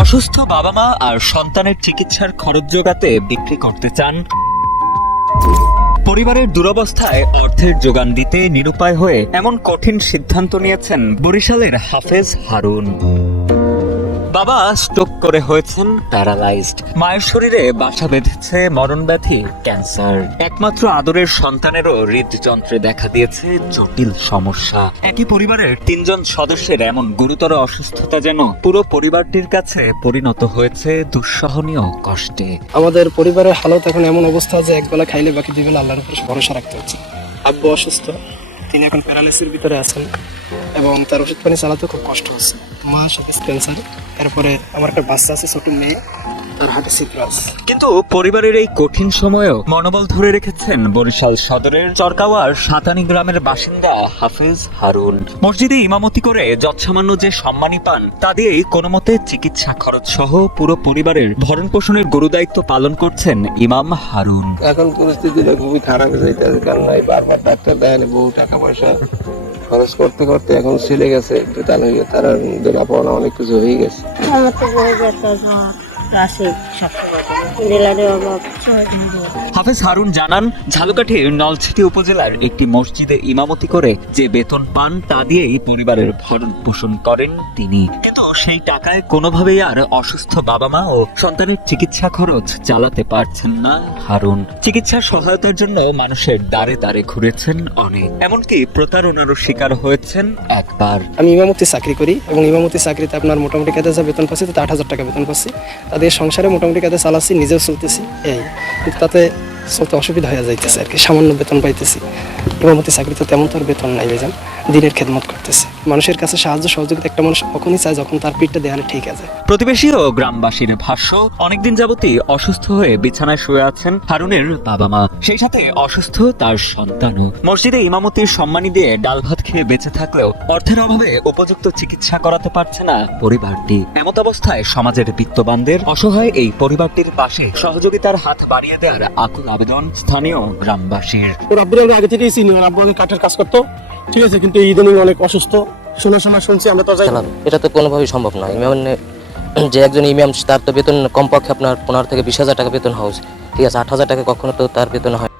অসুস্থ বাবা মা আর সন্তানের চিকিৎসার খরচ জোগাতে বিক্রি করতে চান। পরিবারের দুরবস্থায় অর্থের যোগান দিতে নিরুপায় হয়ে এমন কঠিন সিদ্ধান্ত নিয়েছেন বরিশালের হাফেজ হারুন। বাবা স্ট্রোক করে হয়েছেন প্যারালাইজড, মায়ের শরীরে বাসা বেঁধেছে মরণব্যাধি ক্যান্সার। একমাত্র আদরের সন্তানেরও হৃদযন্ত্রে দেখা দিয়েছে জটিল সমস্যা। একই পরিবারের 3 জন সদস্যের এমন গুরুতর অসুস্থতা যেন পুরো পরিবারটির কাছে পরিণত হয়েছে দুঃসহনীয় কষ্টে। আমাদের পরিবারের হালত এখন এমন অবস্থা যে একবেলা খাইলে বাকি 2 বেলা আল্লাহর উপর ভরসা রাখতে হচ্ছে। আব্বু অসুস্থ, তিনি এখন প্যারালাইসিসের ভিতরে আছেন এবং তার ওষুধ পানি চালাতে খুব কষ্ট হচ্ছে। মার সাথে ক্যান্সার, এরপরে আমার একটা বাচ্চা আছে, ছোট মেয়ে, তার হাতে ছিদ্র আছে। কিন্তু পরিবারের এই কঠিন সময়েও মনোবল ধরে রেখেছেন বরিশাল সদরের চরকাওয়ার সাতানি গ্রামের বাসিন্দা হাফেজ হারুন। মসজিদে ইমামতি করে যৎসামান্য যে সম্মানী পান তা দিয়েই কোনো মতে চিকিৎসা খরচ সহ পুরো পরিবারের ভরণ পোষণের গুরুদায়িত্ব পালন করছেন ইমাম হারুন। এখন পরিস্থিতিটা খুবই খারাপ হয়ে যাইতেছে, কারণ এই বারবার ডাক্তার দেখালে বহু টাকা পয়সা খরচ করতে করতে এখন ছেলে গেছে, একটু তাহলে তারা দেনা পাওনা অনেক কিছু হয়ে গেছে। আমার তো বড় যেত আসে ডিলারের অভাব হাফেজ হারুন জানান, ঝালকাঠির নলছিটি উপজেলার একটি মসজিদে ইমামতি করে যে বেতন পান তা দিয়েই পরিবারের ভরণ পোষণ করেন তিনি। কিন্তু সেই টাকায় কোনোভাবেই আর অসুস্থ বাবা মা ও সন্তানের চিকিৎসা খরচ চালাতে পারছেন না হারুন। চিকিৎসা সহায়তার জন্য মানুষের দ্বারে দ্বারে ঘুরেছেন অনেক, এমনকি প্রতারণারও শিকার হয়েছেন একবার। আমি ইমামতি চাকরি করি এবং ইমামতি চাকরিতে আপনার মোটামুটি কাজে যা বেতন পাচ্ছি তাতে 8,000 টাকা বেতন পাচ্ছি। তাদের সংসারে মোটামুটি কাজে চালাচ্ছি, নিজেও চলতেছি, এই কিন্তু তাতে চলতে অসুবিধা হয়ে যাইতেছে আর কি। সামান্য বেতন পাইতেছি, ইমামতি চাকরিতে তেমন তো আর বেতন নাই ভাইজান। দিনের খেদমত করতেছে, মানুষের কাছে সাহায্য সহযোগিতা একটা মানুষ কখনই চায় যখন তার পিঠটা দেয়ালে ঠিক আছে। প্রতিবেশী ও গ্রামবাসীর ভাষ্য, অনেকদিন যাবতই অসুস্থ হয়ে বিছানায় শুয়ে আছেন হারুনের বাবা মা, সেই সাথে অসুস্থ তার সন্তানও। মসজিদে ইমামতির সম্মানী দিয়ে ডাল ভাত খেয়ে বেঁচে থাকলেও অর্থের অভাবে উপযুক্ত চিকিৎসা করাতে পারছে না পরিবারটি। এমত অবস্থায় সমাজের বিত্তবানদের অসহায় এই পরিবারটির পাশে সহযোগিতার হাত বাড়িয়ে দেওয়ার আকুল আবেদন স্থানীয় গ্রামবাসীর। ওর আব্বুর আমরা আগে থেকেই চিনি, ওর আব্বু আগে কাঠের কাজ করতো, ঠিক আছে, কিন্তু ইদানিং অনেক অসুস্থ। শোনা শুনছি, আমরা তো না, এটা তো কোনোভাবেই সম্ভব নয়। যে একজন ইমাম, তার তো বেতন কমপক্ষে আপনার 15 থেকে 20,000 টাকা বেতন হাউস, ঠিক আছে, 8,000 টাকা কখনো তো তার বেতন হয়।